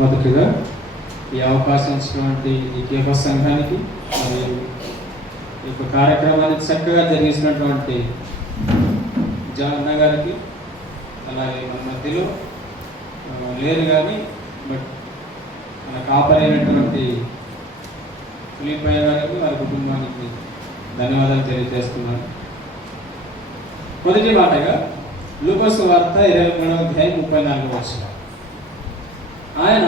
మొదటిగా ఈ అవకాశం ఇచ్చినటువంటి ఈ కేఫ్ సంఘానికి మరియు ఈ యొక్క కార్యక్రమాన్ని చక్కగా జరిగిస్తున్నటువంటి జాన్న గారికి, అలాగే మన మధ్యలో లేరు కానీ బట్ మన కాపరైనటువంటి ఫిలిప్పయ్య గారికి, వారి కుటుంబానికి ధన్యవాదాలు తెలియజేస్తున్నాను. మొదటి మాటగా లూకాసు సువార్త 23:34. ఆయన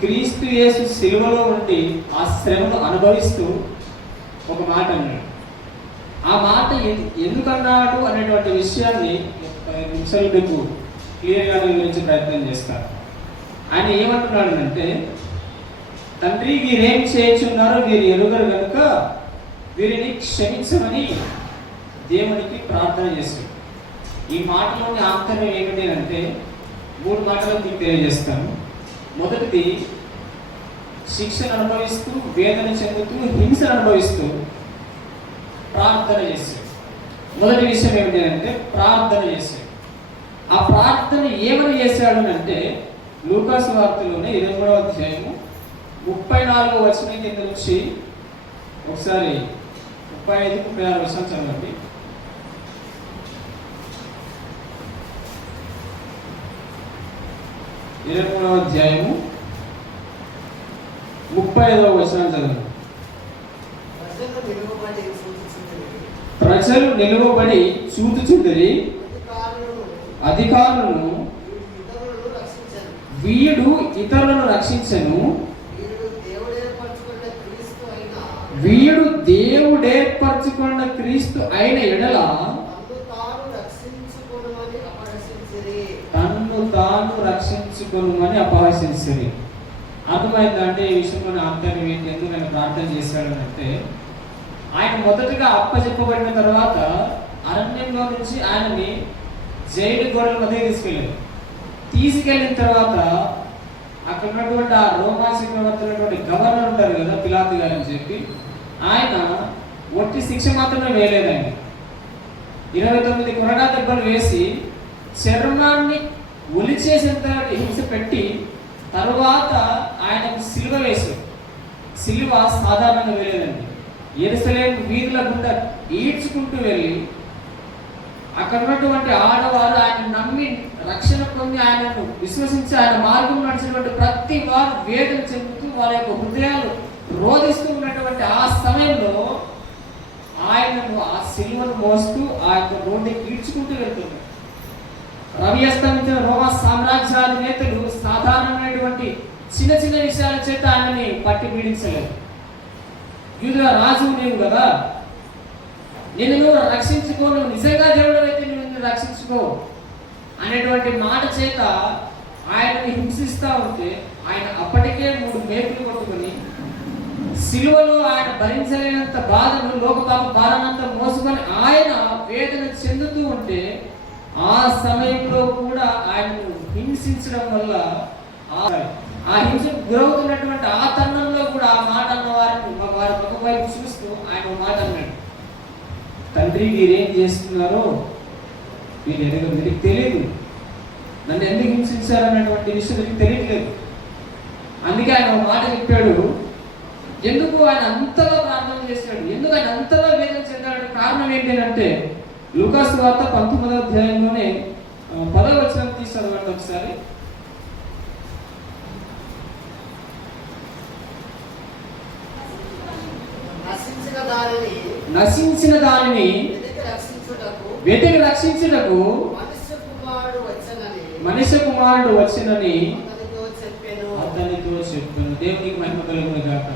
క్రీస్తు యేసు సిలువలో ఉండి ఆ శ్రమను అనుభవిస్తూ ఒక మాట అన్నాడు. ఆ మాట ఎందుకన్నాడు అనేటువంటి విషయాన్ని 5 నిమిషాలు మీకు క్లియర్గా వివరించే ప్రయత్నం చేస్తారు. ఆయన ఏమంటున్నాడు అంటే, తండ్రి వీరేం చేయుచున్నారో వీరు ఎరుగరు కనుక వీరిని క్షమించమని దేవునికి ప్రార్థన చేశాడు. ఈ మాటలోని ఆంతర్యం ఏమిటి అంటే 3 మాటలు మీకు తెలియజేస్తాను. మొదటిది, శిక్షను అనుభవిస్తూ, వేదన చెందుతూ, హింసను అనుభవిస్తూ ప్రార్థన చేశాడు. మొదటి విషయం ఏమిటి అంటే ప్రార్థన చేశాడు. ఆ ప్రార్థన ఏమని చేశాడు అంటే లూకాసు వార్తలోనే 23:34 కింద నుంచి ఒకసారి 35-36 చదవండి. 23:35 చదవండి. ప్రజలు నిలువబడి చూచుచుండిరి, అధికారులను వీడు ఇతరులను రక్షించను, వీడు దేవుడేర్పరచుకున్న క్రీస్తు అయిన ఎడల తన్ను తాను రక్షించుకొనుమని అపహసించిరి. అర్థమైందంటే ఈ విషయంలో ఆంతర్యం ఏంటి, ఎందుకు ఆయన ప్రార్థన చేశాడు అంటే, ఆయన మొదటగా అప్పచెప్పబడిన తర్వాత అరణ్యంలో నుంచి ఆయనని జైలు గోడల మధ్య తీసుకెళ్ళిన తర్వాత అక్కడ ఉన్నటువంటి ఆ రోమా చక్రవర్తి గవర్నర్ ఉంటారు కదా, పిలాతు గారు అని చెప్పి, ఆయన ఒట్టి శిక్ష మాత్రమే వేయలేదు. ఆయన 29 కొరడా దెబ్బలు వేసి చర్మాన్ని ఒలిచేసేంత హింస పెట్టి తరువాత ఆయనకు సిలువ వేశారు. సిలువ సాధారణంగా వేయలేదండి. యెరూషలేము వీధుల గుండా ఈడ్చుకుంటూ వెళ్ళి అక్కడ ఉన్నటువంటి ఆడవారు ఆయన నమ్మి రక్షణ పొంది ఆయనను విశ్వసించి ఆయన మార్గం నడిచినటువంటి ప్రతి వారు వేదన చెందుతూ వారి యొక్క హృదయాలు రోధిస్తూ ఉన్నటువంటి ఆ సమయంలో ఆయనను ఆ సిలువను మోస్తూ ఆ యొక్క రోడ్డు ఈడ్చుకుంటూ వెళ్తున్నారు. రవి అస్తమించిన రోమా సామ్రాజ్యాధినేతలు సాధారణమైనటువంటి చిన్న చిన్న విషయాల చేత ఆయనని పట్టి పీడించలేదు. యూదుల రాజు నీవు కదా, నిన్ను రక్షించుకో, నువ్వు నిజంగా దేవుడు అయితే నిన్ను రక్షించుకో అనేటువంటి మాట చేత ఆయనని హింసిస్తూ ఉంటే ఆయన అప్పటికే 3 మేకులు కొట్టుకుని సిలువలో ఆయన భరించలేనంత బాధను, లోకపాప భారానంతా మోసుకొని ఆయన వేదన చెందుతూ ఉంటే ఆ సమయంలో కూడా ఆయనను హింసించడం వల్ల ఆ హింసకు గురవుతున్నటువంటి ఆ తరుణంలో కూడా ఆ మాట అన్న వారి ముఖంవైపు చూస్తూ ఆయన మాట అన్నాడు, తండ్రి వీరేం చేస్తున్నారో వీరికి తెలియదు, నన్ను ఎందుకు హింసించారన్నటువంటి విషయం వీరికి తెలియట్లేదు. అందుకే ఆయన ఒక మాట చెప్పాడు. ఎందుకు ఆయన అంతగా ప్రార్థన చేశాడు, ఎందుకు ఆయన అంతగా వేదన చెందాడు, కారణం ఏంటంటే లూకాసు వార్త 19:10 తీసుకోండి ఒకసారి. నశించిన దానిని వెతికి రక్షించుటకు మనుష్య కుమారుడు వచ్చనని అతనితో చెప్పాను. దేవునికి మహిమ కలుగును గాక.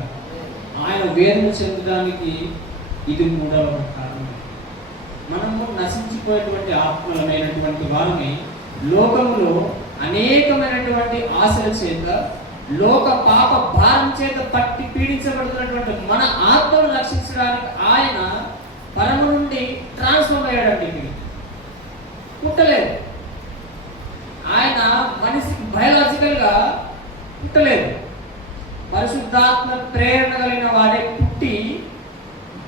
ఆయన వేదన చెందడానికి ఇది కూడా ఒక కారణం. మనము నశించిపోయేటువంటి ఆత్మలమైనటువంటి వారిని లోకములో అనేకమైనటువంటి ఆశల చేత, లోక పాప భారం చేత పట్టి పీడించబడుతున్నటువంటి మన ఆత్మను రక్షించడానికి ఆయన పరమ నుండి ట్రాన్స్ఫార్మ్ అయ్యాడండి. పుట్టలేదు ఆయన, మనిషికి బయలాజికల్ గా పుట్టలేదు. పరిశుద్ధాత్మ ప్రేరణ కలిగిన వాడే పుట్టి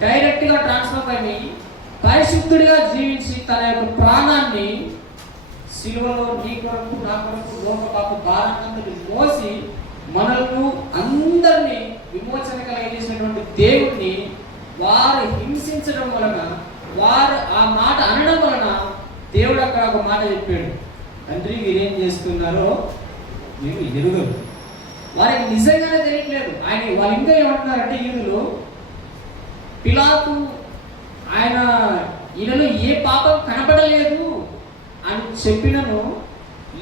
డైరెక్ట్ గా ట్రాన్స్ఫార్మ్ అయ్యి పరిశుద్ధుడిగా జీవించి తన యొక్క ప్రాణాన్ని సిలువలో నీ కొరకు నా కొరకు లోక పాప భారాన్ని మోసి మనల్ని అందరినీ విమోచన కలిగజేసినటువంటి దేవుడిని వారు హింసించడం వలన, వారు ఆ మాట అనడం వలన దేవుడు అక్కడ ఒక మాట చెప్పాడు, తండ్రి వీరేం చేస్తున్నారో మీరు ఎరుగరు. వారికి నిజంగానే తెలియట్లేదు. వాళ్ళు ఇంకా ఏమంటున్నారంటే యూదులు, పిలాతు ఈయనలో ఏ పాపం కనపడలేదు అని చెప్పినను,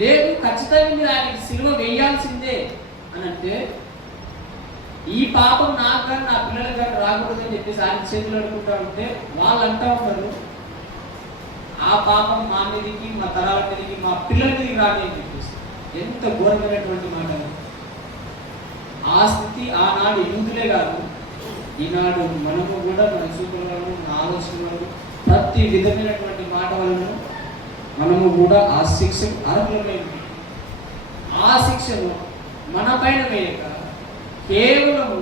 లేదు ఖచ్చితంగా మీరు ఆయనకి సిలువ వేయాల్సిందే అని అంటే, ఈ పాపం నాకు కానీ నా పిల్లలకు కానీ రాకూడదు అని చెప్పేసి ఆయన చేతులు అడుగుతూ ఉంటే వాళ్ళు అంటూ ఉంటారు, ఆ పాపం మా మీదకి, మా తరాల మీదకి, మా పిల్లల మీదకి రాని అని చెప్పేసి. ఎంత ఘోరమైనటువంటి మాట! ఆ స్థితి ఆనాడు యూదులే కాదు, ఈనాడు మనము కూడా మన చూపులను, మన ఆలోచనలను, ప్రతి విధమైనటువంటి మాట వలన మనము కూడా ఆ శిక్షకు అర్హులమైంది. ఆ శిక్షను మన పైన వేయక కేవలము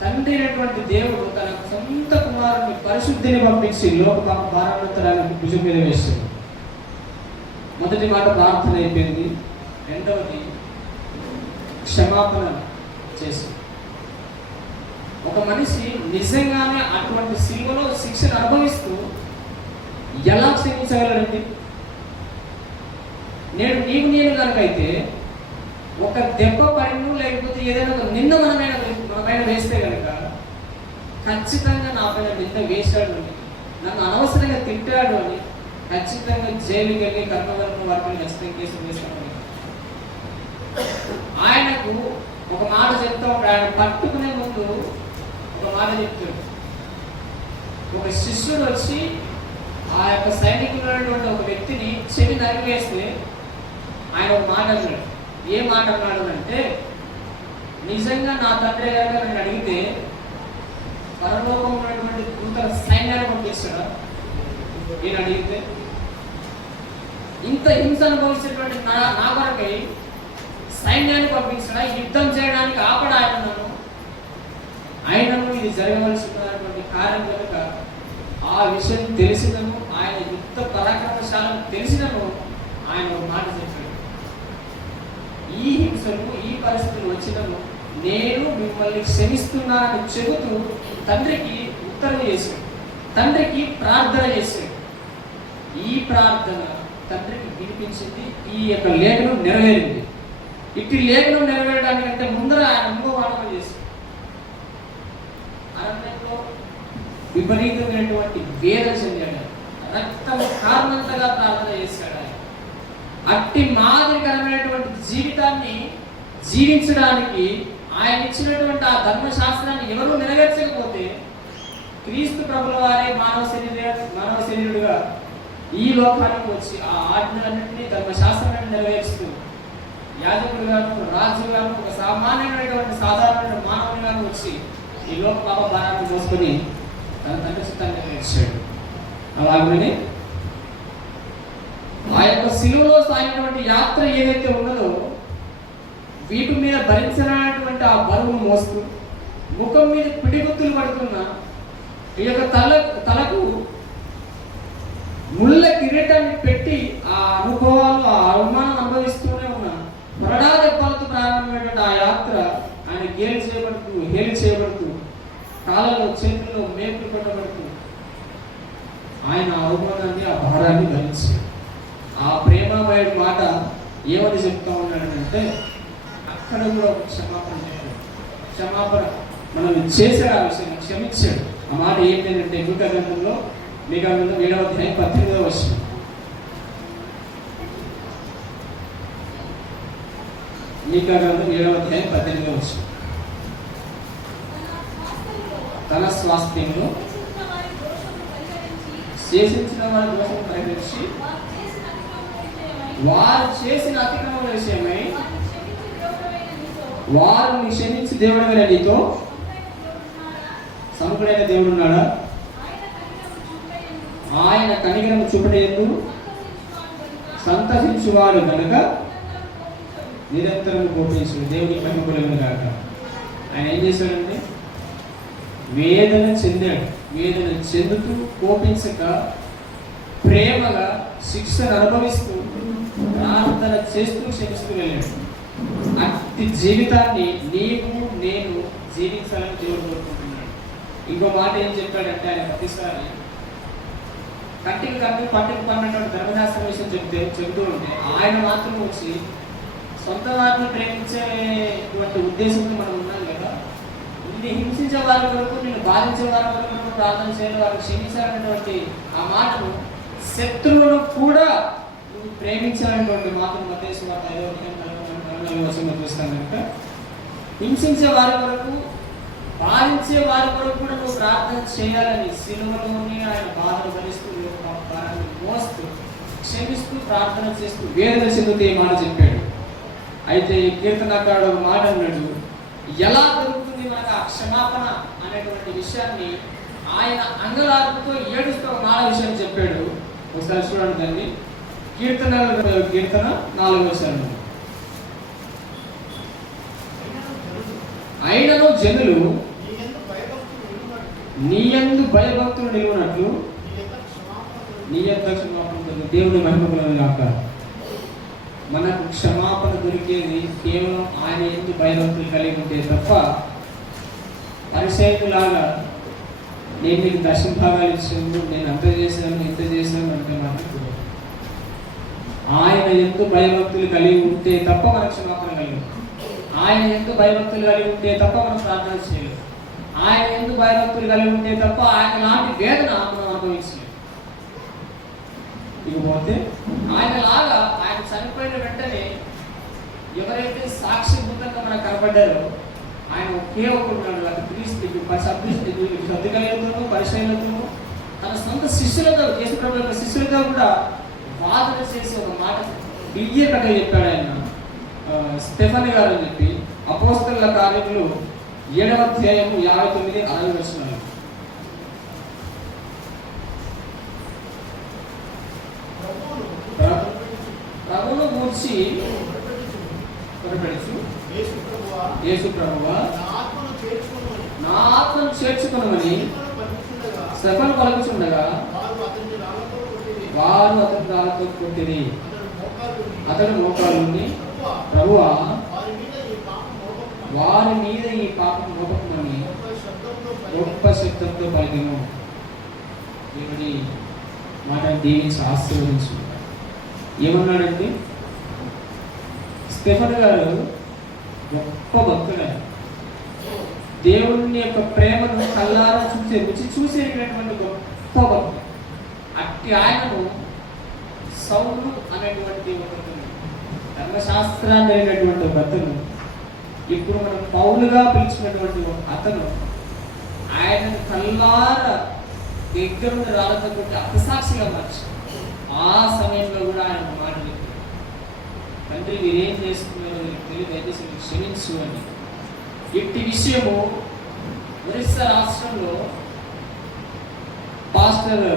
తండ్రి అయినటువంటి దేవుడు తన సొంత కుమారుని పరిశుద్ధిని పంపించి లోక పాప భారాన్ని భుజం మీద వేస్తుంది. మొదటి మాట ప్రార్థన అయిపోయింది. రెండవది క్షమాపణ చేసి, ఒక మనిషి నిజంగానే అటువంటి సిలువలో శిక్షను అనుభవిస్తూ ఎలా క్షమించగలరండి? నేను కనుకైతే ఒక దెబ్బ పడిను, లేకపోతే ఏదైనా ఒక నింద మన పైన వేస్తే కనుక ఖచ్చితంగా నా పైన నింద వేశాడు అని, నన్ను అనవసరంగా తిట్టాడు అని ఖచ్చితంగా జైలుకి వెళ్ళి కర్మవరం వారిని ఖచ్చితంగా కేసులు వేస్తాను. ఆయనకు ఒక మాట చెప్తా ఉంటాడు. ఆయన పట్టుకునే ముందు ఒక మాట చెప్తాడు. ఒక శిష్యుడు వచ్చి ఆ యొక్క సైనికులు ఒక వ్యక్తిని చెవి నరివేస్తే ఆయన ఒక మాట అన్నాడు. ఏ మాట అన్నాడు అంటే, నిజంగా నా తండ్రి గారు నన్ను అడిగితే పరలోకం ఉన్నటువంటి దూతల సైన్యాన్ని పంపిస్తాడా? నేను అడిగితే ఇంత హింస అనుభవించినటువంటి నా కొరకై సైన్యాన్ని పంపించడా? యుద్ధం చేయడానికి ఆపడా ఆయనను ఇది జరగవలసినటువంటి కార్యం కనుక ఆ విషయం తెలిసినను, ఆయన యుద్ధ పరాక్రమశాలను తెలిసినను ఆయన ఒక మాట చెప్పాడు, ఈ హింసను, ఈ పరిస్థితులు వచ్చినను నేను మిమ్మల్ని క్షమిస్తున్నానని చెబుతూ తండ్రికి ఉత్తరం చేశాడు, తండ్రికి ప్రార్థన చేశాడు. ఈ ప్రార్థన తండ్రికి వినిపించింది. ఈ యొక్క లేఖనం నెరవేరింది. ఇట్టి లేఖనం నెరవేరడానికంటే ముందర ఆయన ఇంకో వాడకం చేశాడు. అరణ్యంలో విపరీతమైనటువంటి వేదన చెందాడు. రక్తం కారణంతగా ప్రార్థన చేశాడు. ఆయన అట్టి మాదిరికరమైనటువంటి జీవితాన్ని జీవించడానికి ఆయన ఇచ్చినటువంటి ఆ ధర్మశాస్త్రాన్ని ఎవరు నెరవేర్చకపోతే క్రీస్తు ప్రభుల వారే మానవ శరీరుడుగా ఈ లోకానికి వచ్చి ఆ ఆజ్ఞలన్నింటినీ, ధర్మశాస్త్రాన్ని నెరవేరుస్తూ యాజకుడుగాను, రాజుగాను, ఒక సామాన్యమైనటువంటి సాధారణ మానవునిగాను వచ్చి ఈ లోక పాప భారాన్ని మోసుకొని తన తండ్రి చిత్తాన్ని నెరవేర్చాడు. అలాగనే ఆ యొక్క సిలువలో సాగినటువంటి యాత్ర ఏదైతే ఉన్నదో వీటి మీద భరించినటువంటి ఆ బరువును మోస్తూ ముఖం మీద పిడిగుత్తులు పడుతున్న ఈ యొక్క తలకు ముళ్ళ కిరీటాన్ని పెట్టి ఆ అనుభవాలు, ఆ అవమానం అనుభవిస్తూనే ఉన్న కొరడా దెబ్బలతో ప్రారంభమైనటువంటి ఆ యాత్ర ఆయన హేలి చేయబడుతూ కాళ్ళలో, చేతుల్లో మేకులు కొట్టబడుతూ ఆయన అవమానాన్ని, ఆ భారాన్ని భరించాడు. ఆ ప్రేమమయ మాట ఏమని చెప్తా ఉన్నాడంటే, అక్కడ కూడా ఒక క్షమాపణ చెప్పాడు. క్షమాపణ మనం చేశాడు, ఆ విషయం క్షమించాడు. ఆ మాట ఏంటంటే లూకా గ్రంథంలో 7వ అధ్యాయం 18వ వచనం. లూకా గ్రంథం 7వ అధ్యాయం 18వ వచనం. తన స్వాస్థ్యంలో శేషించిన వారి దోషం పరిహరించి వారు చేసిన అతిక్రమం విషయమై వారిని క్షమించి దేవుడైన నీతో సముఖుడైన దేవుడు ఉన్నాడా? ఆయన కనికరము చూపటేందు సంతసించువాడు కనుక నిరంతరం కోపించు. దేవుడికి మహిమ కాక. ఆయన ఏం చేశాడంటే వేదన చెందాడు. వేదన చెందుతూ కోపించక ప్రేమగా శిక్షను అనుభవిస్తూ ప్రార్థన చేస్తూ క్షమిస్తూ వెళ్ళాడు. అట్టి జీవితాన్ని నీవు నేను జీవించాలని దేవుడు కోరుకుంటున్నాడు. ఇంకో మాట ఏం చెప్పాడంటే, ఆయన ప్రతిసారి కంటికి కంటి పంటికి పన్నటువంటి ధర్మశాస్త్రం విషయం చెబుతూ ఉంటే ఆయన మాత్రం వచ్చి సొంత వారిని ప్రేమించేటువంటి ఉద్దేశంతో మనం ఉన్నాం కదా, నిన్ను హింసించే వారి వరకు, నిన్ను బాధించే వారి వరకు ప్రార్థన చేయడం, వారిని క్షమించాలనేటువంటి ఆ మాటను, శత్రువును కూడా నువ్వు ప్రేమించాలనేటువంటి మాటను మత్తయి సువార్త 5:44 చూస్తాం కనుక, హింసించే వారి వరకు, బాధించే వారి వరకు కూడా నువ్వు ప్రార్థన చేయాలని సిలువలోని ఆయన బాధలు భరిస్తూ మోస్తూ క్షమిస్తూ ప్రార్థన చేస్తూ వేదన చెందుతే మాట చెప్పాడు. అయితే కీర్తనకారుడు ఒక మాట అన్నాడు, ఎలా దొరుకుతుంది మనకు ఆ క్షమాపణ అనేటువంటి విషయాన్ని ఆయన అంగలార్పుతో ఏడుస్తూ ఒక మాట విషయం చెప్పాడు. ఒకసారి చూడండి దాన్ని. కీర్తన 4వ. అయినను జనులు నీయందు భయభక్తులు నిలువనట్లు నీ యొద్ద క్షమాపణ దొరికి దేవుని మహిమకులను కాక. మనకు క్షమాపణ దొరికేది కేవలం ఆయన యందు భయభక్తులు కలిగి ఉంటే తప్ప, పరిచయలాగా నేను నీకు దర్శన భాగాలు ఇచ్చాను, నేను అంత చేశాను ఇంత చేశాను అంటే మనకు ఆయన యందు భయభక్తులు కలిగి ఉంటే తప్ప మనకు క్షమాపణ కలిగి, ఆయన యందు భయభక్తులు కలిగి ఉంటే తప్ప మనం ప్రార్థన చేయలేదు, ఆయన యందు భయభక్తులు కలిగి ఉంటే తప్ప ఆయన లాంటి వేదన మనం అనుభవించలేదు. ఇకపోతే ఆయన లాగా ఆయన చనిపోయిన వెంటనే ఎవరైతే సాక్షిభూతంగా మనకు కనపడ్డారో ఆయన ఒకే ఒకడు, అది క్రీస్తు సర్దికలతోనూ పరిచయాలతోనూ తన సొంత శిష్యులతో, యేసుప్రభువు యొక్క శిష్యులతో కూడా వాదన చేసి ఒక మాట బియ్యకట్ట చెప్పాడు ఆయన, స్టెఫన్ గారు అని చెప్పి. అపోస్తలుల కార్యములు 7:59-60. ప్రభువును గూర్చి యేసు ప్రభువా నా ఆత్మను చేర్చుకొనమని స్టెఫను పలుకుచుండగా వారు అతని రాళ్ళతో కొట్టిరి. అతడు మోకాలుని, ప్రభువా వారి మీద ఈ పాపం మోపకమని గొప్ప శబ్దంతో పలికెను. దేవుని మాట దీవించి ఆశీర్వదించు. ఏమన్నాడండి? స్టెఫన్ గారు గొప్ప భక్తుడు, దేవుని యొక్క ప్రేమను కళ్ళారా రుచి చూసేటటువంటి గొప్ప భక్తుడు. అట్టి ఆయనను సౌలు అనేటువంటి ఒకరు, ధర్మశాస్త్రాన్ని అయినటువంటి భక్తులు, ఇప్పుడు మనం పౌలుగా పిలిచినటువంటి అతను ఆయనను కళ్ళారా దగ్గరుండి రాళ్ళతో కొట్టి అపసాక్షిగా మార్చి, ఆ సమయంలో కూడా ఆయన మాట చెప్పారు, తండ్రి మీరేం చేసుకున్నారో తెలియదు, దయచేసి క్షమించు అని. ఇట్టి విషయము ఒరిస్సా రాష్ట్రంలో పాస్టర్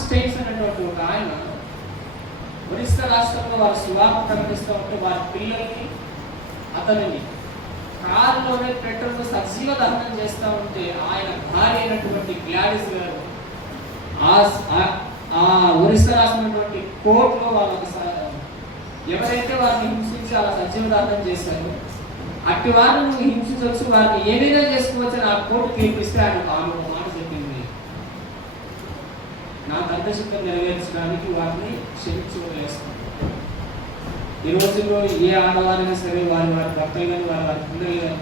స్టేట్స్ అనేటువంటి ఒక ఆయన ఒరిస్సా రాష్ట్రంలో వారు సువార్త ప్రకటిస్తూ ఉంటే వారి పిల్లల్ని అతనిని కారులోనే పెట్రోల్ సజీవ దహనం చేస్తూ ఉంటే ఆయన భార్య అయినటువంటి గ్లాడిస్ గారు ఆ ఒరిస్సా రాసినటువంటి కోర్టులో వాళ్ళకి ఎవరైతే వారిని హింసించి అలా సజీవ దహనం చేశారో అట్టి వారిని నువ్వు హింసించవచ్చు, వారిని ఏదైనా చేసుకోవచ్చు అని ఆ కోర్టు తీర్పిస్తే ఆయన ఆమె మాట చెప్పింది, నా తండ్రి నెరవేర్చడానికి వారిని క్షమించి వదిలేస్తాను. ఈ రోజుల్లో ఏ ఆడవారైనా సరే, వారి భర్తలు కానీ వారి పిల్లలు కానీ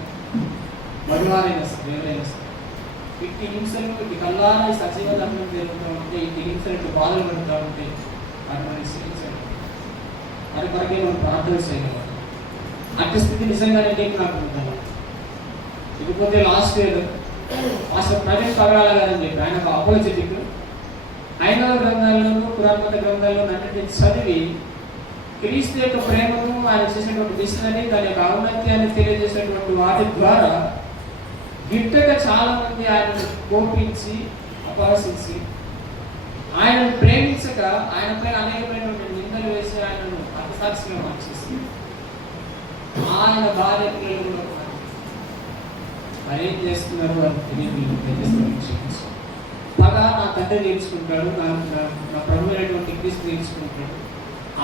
మగవారైనా సరే, ఎవరైనా సరే, ఇట్టి హింసలు, ఇటు కల్లారా సజీవ దహనం జరుగుతూ ఉంటే, ఇట్టి హింసలు, ఇటు బాధలు పడుతూ ఉంటే వాటి మనం క్షమించాలి. అది కొరకే మనం ప్రార్థన చేయగలం. అట్టి స్థితి నిజంగానే నాకు ఉంటాను. ఇకపోతే లాస్ట్ ఇయర్ మాస్టర్ ప్రవీణ్ పగడాల గారు అని చెప్పి ఆయన ఒక అపోజిటిక్ హైందవ గ్రంథాల్లోనూ పురాణమత గ్రంథాల్లో అన్నింటినీ చదివి క్రీస్తు యొక్క ప్రేమను, ఆయన చేసినటువంటి మిషనరీ, దాని యొక్క ఔన్నత్యాన్ని తెలియజేసినటువంటి వాటి ద్వారా గిట్టగా చాలా మంది ఆయనను కోపించి అపహసించి ఆయనను ప్రేమించక ఆయన పైన అనేకమైనటువంటి నిందలు వేసి ఆయనను అపసాక్షిగా మార్చేసి ఆయన భార్య పిల్లలు కూడా మరేం చేస్తున్నారు అని తెలియదు. పగ నా తండ్రి నేర్చుకుంటాడు, నా ప్రభు అయినటువంటి క్రీస్తు నేర్చుకుంటాడు,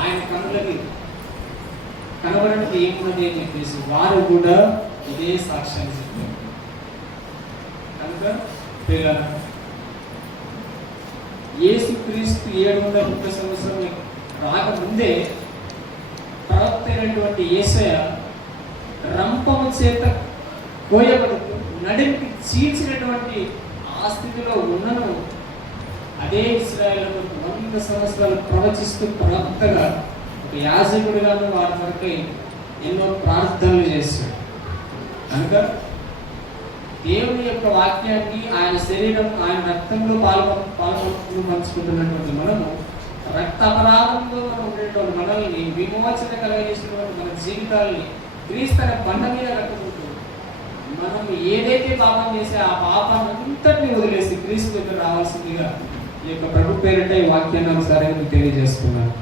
ఆయన కనులకి కనబడినది ఏమున్నది అని చెప్పేసి వారు కూడా ఇదే సాక్ష్యాన్ని చెప్పారు. కనుక ప్రియులారా, యేసుక్రీస్తు 730 సంవత్సరం రాకముందే ప్రవక్త అయినటువంటి యేసయ్య రంపము చేత కోయబడుతూ నడికి చీల్చినటువంటి ఆ స్థితిలో ఉన్నను అదే ఇశ్రాయేలుకు 100 సంవత్సరాలు ప్రవచిస్తూ ప్రవక్తగా ఒక యాజకుడిగాను వారి వరకై ఎన్నో ప్రార్థనలు చేశాడు. కనుక దేవుని యొక్క వాక్యాన్ని, ఆయన శరీరం, ఆయన రక్తంలో పాల్గొంటూ పంచుకుంటున్నటువంటి మనము, రక్త అపరాధంలో మనం ఉండేటువంటి మనల్ని విమోచన కలిగజేసినటువంటి మన జీవితాల్ని క్రీస్తు బండ మీద కట్టుకుంటూ మనం ఏదైతే పాపం చేసే ఆ పాపాన్ని అంతటిని వదిలేసి క్రీస్తు దగ్గర రావాల్సిందిగా ఈ యొక్క ప్రభు పేరిట ఈ వాక్యాన్ని ఒకసారి తెలియజేస్తున్నాను.